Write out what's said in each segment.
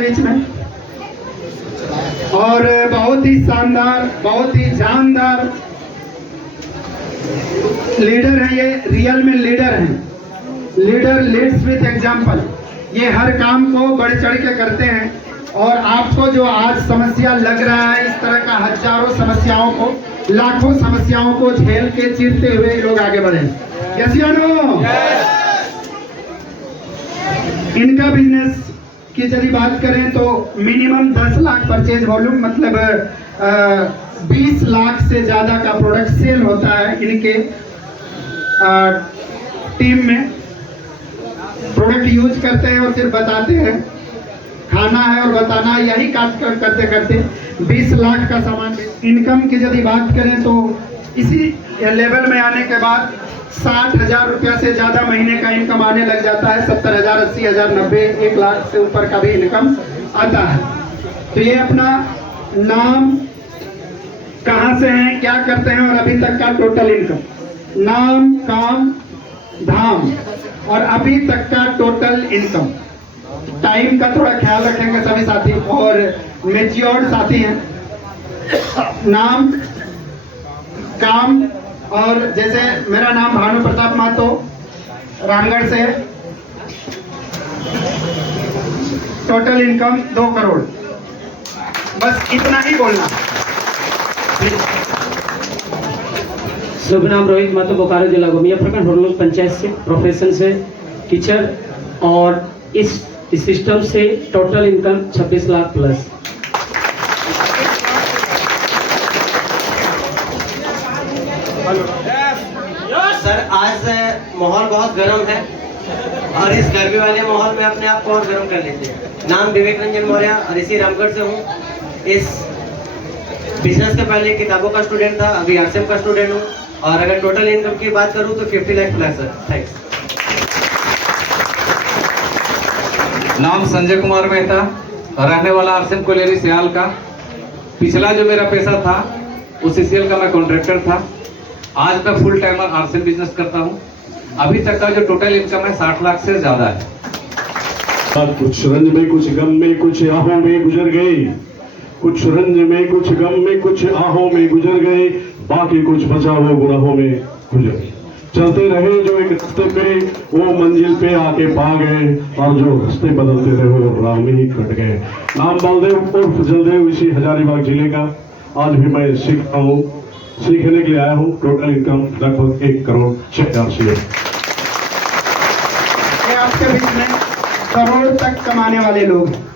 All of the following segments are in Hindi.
बीच में, और बहुत ही शानदार, बहुत ही जानदार लीडर हैं। ये रियल में लीडर हैं। Leader leads with example. ये हर काम को बढ़ चढ़ के करते हैं, और आपको जो आज समस्या लग रहा है, इस तरह का हजारों समस्याओं को, लाखों समस्याओं को झेल के चीरते हुए लोग आगे बढ़े। यस या नो? इनका बिजनेस की यदि बात करें तो मिनिमम 10 लाख परचेज वॉल्यूम, मतलब 20 लाख से ज्यादा का प्रोडक्ट सेल होता है इनके टीम में। प्रोडक्ट यूज करते हैं और फिर बताते हैं, खाना है और बताना, यही काम करते करते 20 लाख का सामान। इनकम की यदि बात करें तो इसी लेवल में आने के बाद 60,000 रुपया से ज्यादा महीने का इनकम आने लग जाता है। 70,000, 80,000, 90, 1 लाख से ऊपर का भी इनकम आता है। तो ये अपना नाम, कहाँ से हैं, क्या करते हैं, और अभी तक का टोटल इनकम, नाम, काम, धाम, और अभी तक का टोटल इनकम। टाइम का थोड़ा ख्याल रखेंगे सभी साथी, और मेच्योर्ड साथी हैं। नाम, काम, और जैसे मेरा नाम भानु प्रताप महतो, रामगढ़ से, टोटल इनकम 2 करोड़। बस इतना ही बोलना। शुभ नाम रोहित महतो, बोकारो जिला गोमिया प्रखंड, होरलोग पंचायत से, प्रोफेशन से टीचर, और इस सिस्टम से total income 26 lakh plus. Sir, आज माहौल बहुत गर्म है, और इस गर्मी वाले माहौल में अपने आप को और गर्म कर लीजिए। नाम विवेक रंजन मौर्य, और इसी रामगढ़ से हूँ। इस बिजनेस के पहले किताबों का स्टूडेंट था, अभी आरसीएम का स्टूडेंट हूँ, और अगर टोटल इनकम की बात करूँ तो 50 लाख प्लस सर। थैंक्स। नाम संजय कुमार मेहता, रहने वाला आरसीएम कोलेरी सियाल का। पिछला जो मेरा पैसा था उस सीसीएल का मैं कॉन्ट्रैक्टर था। आज मैं फुल टाइमर आरसीएम बिजनेस करता हूँ। अभी तक का जो टोटल इनकम है 60 लाख से ज्यादा है। कुछ रंज में, कुछ गम में, कुछ आहों में गुजर गए। कुछ रंज में, कुछ गम में, कुछ आहों में गुजर गए। बाकी कुछ बचा वो गुनाहों में गुजर गए। चलते रहे जो एक रास्ते पे, वो मंजिल पे आके पा गए, और जो रास्ते बदलते रहे वो राह में ही कट गए। नाम बलदेव उर्फ जलदेव, इसी हजारीबाग जिले का। आज भी मैं सीख रहा हूँ, सीखने के लिए आया हूँ। टोटल इनकम लगभग 1 करोड़ 6,000 है। आपके बीच में करोड़ तक कमाने वाले लोग हैं।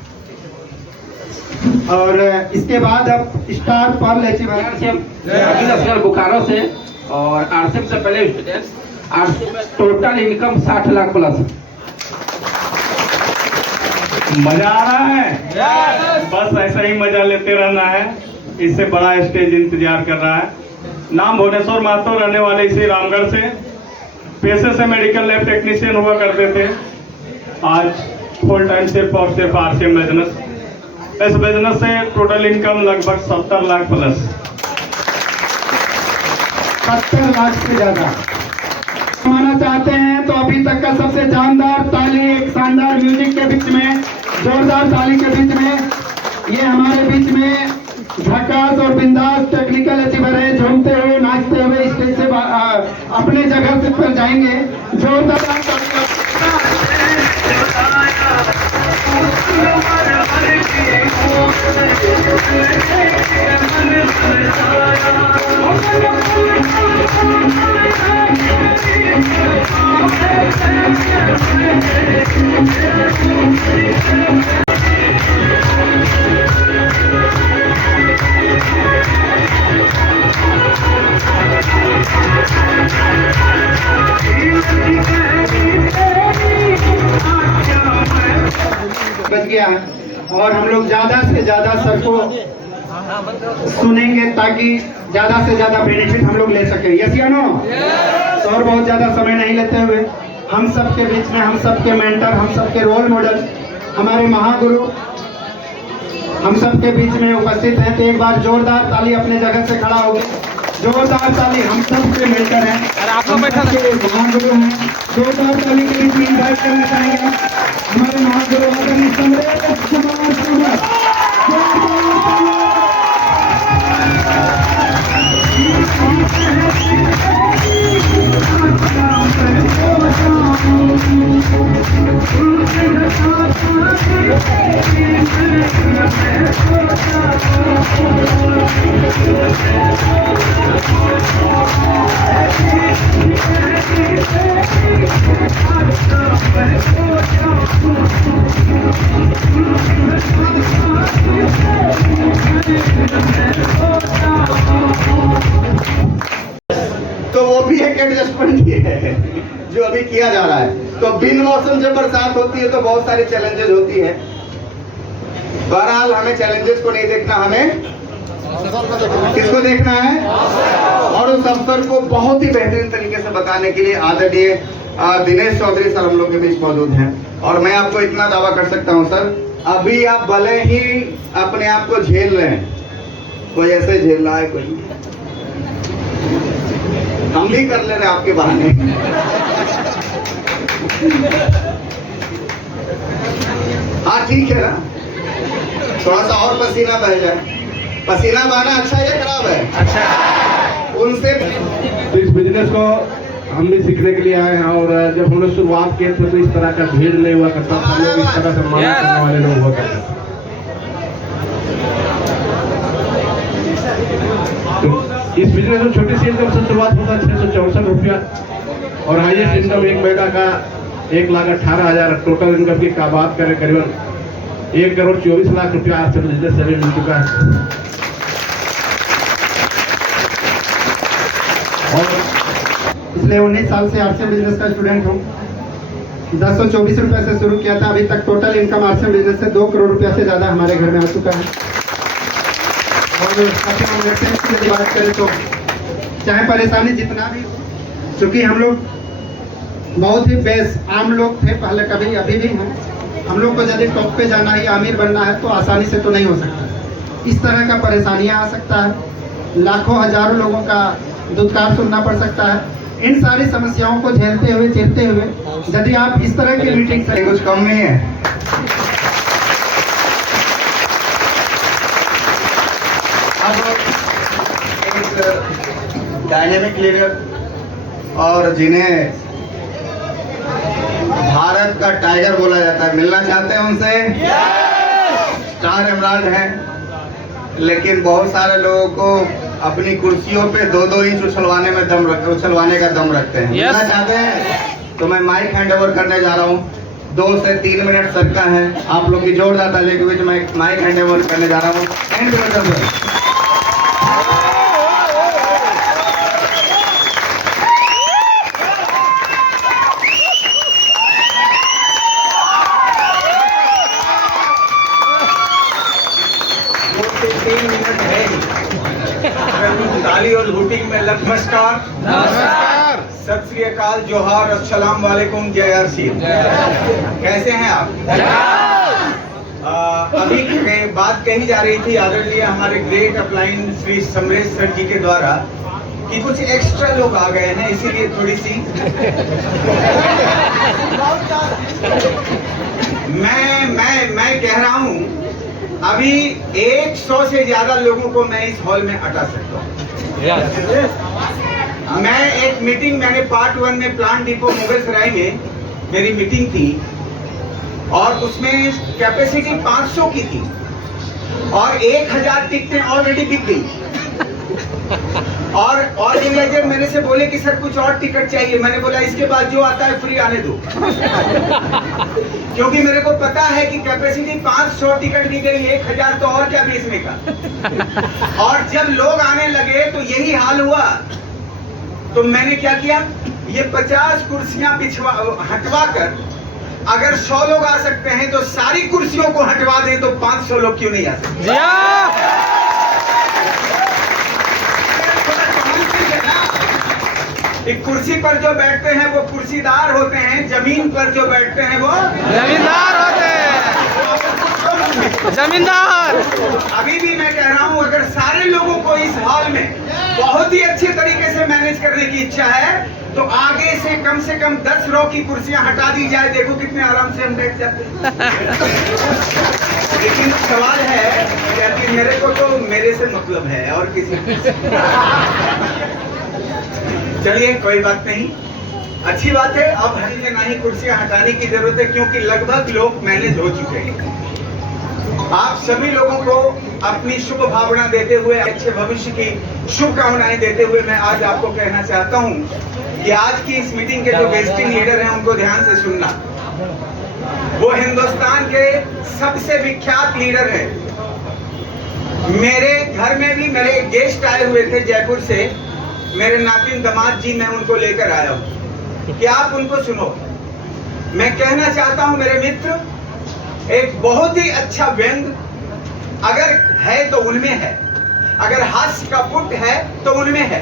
और इसके बाद अब स्टार पर्ल अखिल बोकारो से, और आरसीएम से पहले स्टूडेंट। आरसीएम में टोटल इनकम 60 लाख प्लस। मजा आ रहा है? बस ऐसा ही मजा लेते रहना है। इससे बड़ा स्टेज इंतजार कर रहा है। नाम भुवनेश्वर महतो, रहने वाले इसी रामगढ़ से। पेशे से मेडिकल लैब टेक्नीशियन हुआ करते थे। आज फुल टाइम सिर्फ और सिर्फ आरसीएम बिजनेस। इस बिजनेस से टोटल इनकम लगभग 70 लाख प्लस। 70 लाख से ज्यादा कमाना चाहते हैं तो अभी तक का सबसे जानदार ताली, एक शानदार म्यूजिक के बीच में, जोरदार ताली के बीच में, ये हमारे बीच में झकास और बिंदास टेक्निकल अचीवर है। झूमते हुए, नाचते हुए स्टेज से अपने जगह से पर जाएंगे। जोरदार बच गया है, और हम लोग ज्यादा से ज्यादा सबको सुनेंगे ताकि ज्यादा से ज्यादा बेनिफिट हम लोग ले सके। यस या नो? तो और बहुत ज्यादा समय नहीं लेते हुए हम सबके बीच में, हम सबके मेंटर, हम सबके रोल मॉडल, हमारे महागुरु हम सबके बीच में उपस्थित हैं। तो एक बार जोरदार ताली अपने जगह से खड़ा होगी। जोरदार ताली हम सबके मेंटर हैं, हम सबके महागुरु हैं। जोरदार ताली के बीच में इन्वाइट करना चाहेंगे हमारे महागुरु आदरणीय सम्राट कुमार तो वो भी एक एडजस्टमेंट ही है जो अभी किया जा रहा है। तो बिन मौसम जब बरसात होती है तो बहुत सारी चैलेंजेस होती है। बहरहाल हमें चैलेंजेस को नहीं देखना, हमें किसको देखना है, और उस अवसर को बहुत ही बेहतरीन तरीके से बताने के लिए आदरणीय दिनेश चौधरी सर हम लोग के बीच मौजूद हैं। और मैं आपको इतना दावा कर सकता हूं सर, अभी आप भले ही अपने आप को झेल रहे हैं, कोई ऐसे झेल रहा है, कोई हम भी कर ले रहे हैं आपके बहाने। हाँ ठीक है ना, थोड़ा सा और पसीना बह जाए। पसीना बहना अच्छा है या खराब है? अच्छा। उनसे तो इस बिजनेस को हम भी सीखने के लिए आए हैं, और जब हम लोग शुरुआत किए थे तो इस तरह का भीड़ नहीं हुआ करता था, लोग इस तरह से माना करने वाले लोग हुआ करते थे। तो इस बिजनेस में छोटी सी इनकम से शुरुआत होता है 664 रुपया, और हाईएस्ट इनकम एक महीना का 1,18,000 टोटल इनकम की का बात करें करीबन 1,24,00,000 रुपया आज से बिजनेस से मिल चुका है। और पिछले 19 साल से आरसीएम बिजनेस का स्टूडेंट हूँ। 1024 रुपए से शुरू किया था, अभी तक टोटल इनकम आरसीएम बिजनेस से 2 करोड़ रुपया से ज्यादा हमारे घर में आ चुका है। और की बात करें तो चाहे परेशानी जितना भी, क्योंकि हम लोग बहुत ही बेस आम लोग थे पहले, कभी अभी भी हैं। हम लोग को यदि टॉप पे जाना है, अमीर बनना है तो आसानी से तो नहीं हो सकता। इस तरह का परेशानियां आ सकता है, लाखों हजारों लोगों का दुत्कार सुनना पड़ सकता है। इन सारी समस्याओं को झेलते हुए झेलते हुए यदि आप इस तरह की मीटिंग से कुछ कम नहीं है। अब एक डायनेमिक लीडर और जिन्हें भारत का टाइगर बोला जाता है, मिलना चाहते हैं उनसे। स्टार एमराल्ड है, लेकिन बहुत सारे लोगों को अपनी कुर्सियों पे 2-2 इंच उछलवाने का दम रखते हैं। मिलना चाहते हैं तो मैं माइक हैंड ओवर करने जा रहा हूँ। 2 से 3 मिनट सर का है, आप लोग की जोरदार ताली के बीच में माइक हैंड ओवर करने जा रहा हूँ। ताली और हुटिंग में नमस्कार, सत श्री अकाल, जोहार, अस्सलाम वालेकुम, जय हर सिंह। कैसे हैं आप? अभी बात कही जा रही थी आदरणीय हमारे great upline Shri Samresh sir ji के द्वारा कि कुछ एक्स्ट्रा लोग आ गए हैं, इसीलिए थोड़ी सी मैं कह रहा हूँ अभी 100 से ज्यादा लोगों को मैं इस हॉल में हटा सकता हूँ। मैं एक मीटिंग, मैंने पार्ट 1 में प्लांट डिपो मुगलसराय में मेरी मीटिंग थी और उसमें कैपेसिटी 500 की थी और 1000 टिकटें ऑलरेडी बिक गई। और मैनेजर मेरे से बोले कि सर कुछ और टिकट चाहिए। मैंने बोला इसके बाद जो आता है फ्री आने दो। क्योंकि मेरे को पता है कि कैपेसिटी 500 टिकट दी गई, 1000 तो और क्या बेचने का। और जब लोग आने लगे तो यही हाल हुआ। तो मैंने क्या किया, ये 50 कुर्सियां हटवा कर अगर 100 लोग आ सकते हैं तो सारी कुर्सियों को हटवा दें तो 500 लोग क्यों नहीं आ सकते। एक कुर्सी पर जो बैठते हैं वो कुर्सीदार होते हैं, जमीन पर जो बैठते हैं वो जमींदार होते हैं, जमींदार। अभी भी मैं कह रहा हूं अगर सारे लोगों को इस हॉल में बहुत ही अच्छे तरीके से मैनेज करने की इच्छा है तो आगे से कम 10 रो की कुर्सियां हटा दी जाए। देखो कितने आराम से हम बैठ जाते हैं। लेकिन सवाल है कि मेरे को तो मेरे से मतलब है और किसी चलिए कोई बात नहीं, अच्छी बात है। अब हमें ना ही कुर्सियां हटाने की जरूरत है क्योंकि लगभग लोग मैनेज हो चुके हैं। आप सभी लोगों को अपनी शुभ भावना देते हुए, अच्छे भविष्य की शुभकामनाएं देते हुए मैं आज आपको कहना चाहता हूं कि आज की इस मीटिंग के जो विजिटिंग लीडर हैं उनको ध्यान से सुनना। वो हिंदुस्तान के सबसे विख्यात लीडर है। मेरे घर में भी मेरे गेस्ट आए हुए थे जयपुर से, मेरे नातिन दामाद जी, मैं उनको लेकर आया हूं कि आप उनको सुनो। मैं कहना चाहता हूं मेरे मित्र, एक बहुत ही अच्छा व्यंग अगर है तो उनमें है, अगर हास्य का पुट है तो उनमें है,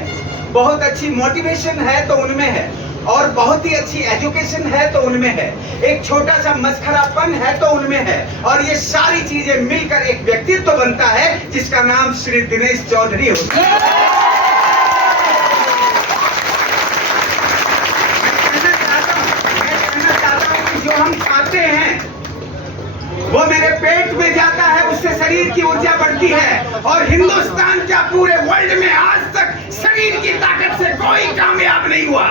बहुत अच्छी मोटिवेशन है तो उनमें है, और बहुत ही अच्छी एजुकेशन है तो उनमें है, एक छोटा सा मस्खरापन है तो उनमें है, और ये सारी चीजें मिलकर एक व्यक्तित्व बनता है जिसका नाम श्री दिनेश चौधरी होता है। मैं कहना चाहता हूं कि जो हम खाते हैं वो मेरे पेट में जाता है, उससे शरीर की ऊर्जा बढ़ती है, और हिंदुस्तान क्या पूरे वर्ल्ड में आज तक शरीर की ताकत से कोई कामयाब नहीं हुआ,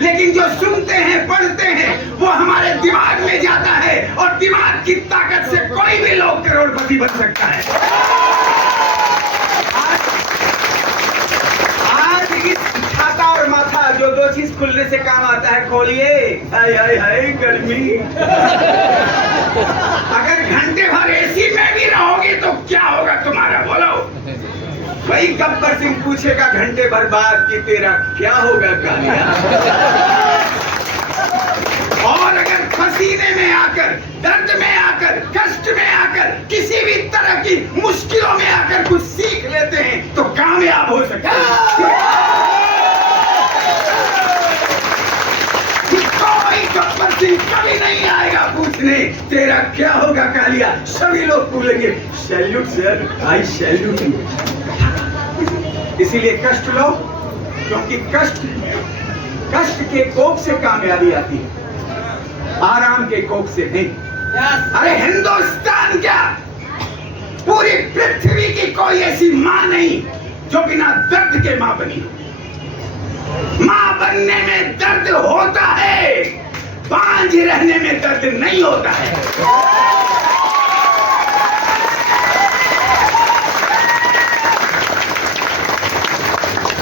लेकिन जो सुनते हैं पढ़ते हैं वो हमारे दिमाग में जाता है, और दिमाग की ताकत से कोई भी लोग करोड़पति बन सकता है। आज इस छाता और माथा जो दो चीज खुलने से काम आता है, खोलिए, हाय हाय हाय गर्मी। अगर घंटे भर एसी में भी रहोगे तो क्या होगा तुम्हारा, बोलो भाई। गब्बर सिंह पूछेगा घंटे भर बाद कि तेरा क्या होगा कालिया। और अगर पसीने में आकर, दर्द में आकर, कष्ट में आकर, किसी भी तरह की मुश्किलों में आकर कुछ सीख लेते हैं तो कामयाब हो सकते हैं। कोई गब्बर सिंह कभी नहीं आएगा पूछने तेरा क्या होगा कालिया। सभी लोग बोलेंगे सैल्यूट सर, आई सैल्यूट। इसीलिए कष्ट लो, क्योंकि कष्ट के कोख से कामयाबी आती है, आराम के कोख से नहीं। अरे हिंदुस्तान क्या, पूरी पृथ्वी की कोई ऐसी मां नहीं जो बिना दर्द के मां बनी। मां बनने में दर्द होता है, बांझ रहने में दर्द नहीं होता है।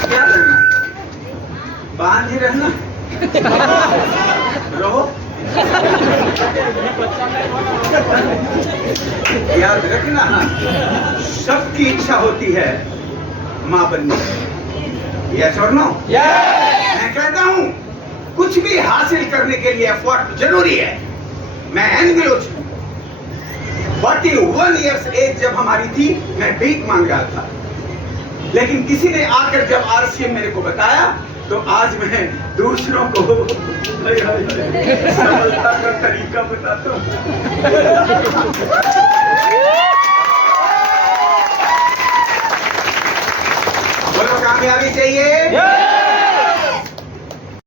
क्या रहना, बांझ रहना, रहो। याद रखना, सबकी इच्छा होती है मां बनने की। यस और नो? मैं कहता हूं कुछ भी हासिल करने के लिए एफर्ट जरूरी है। मैं एंग्लो 41 इयर्स एज जब हमारी थी, मैं भीख मांग रहा था, लेकिन किसी ने आकर जब आरसीएम मेरे को बताया तो आज मैं दूसरों को सफलता का तरीका बताता हूं।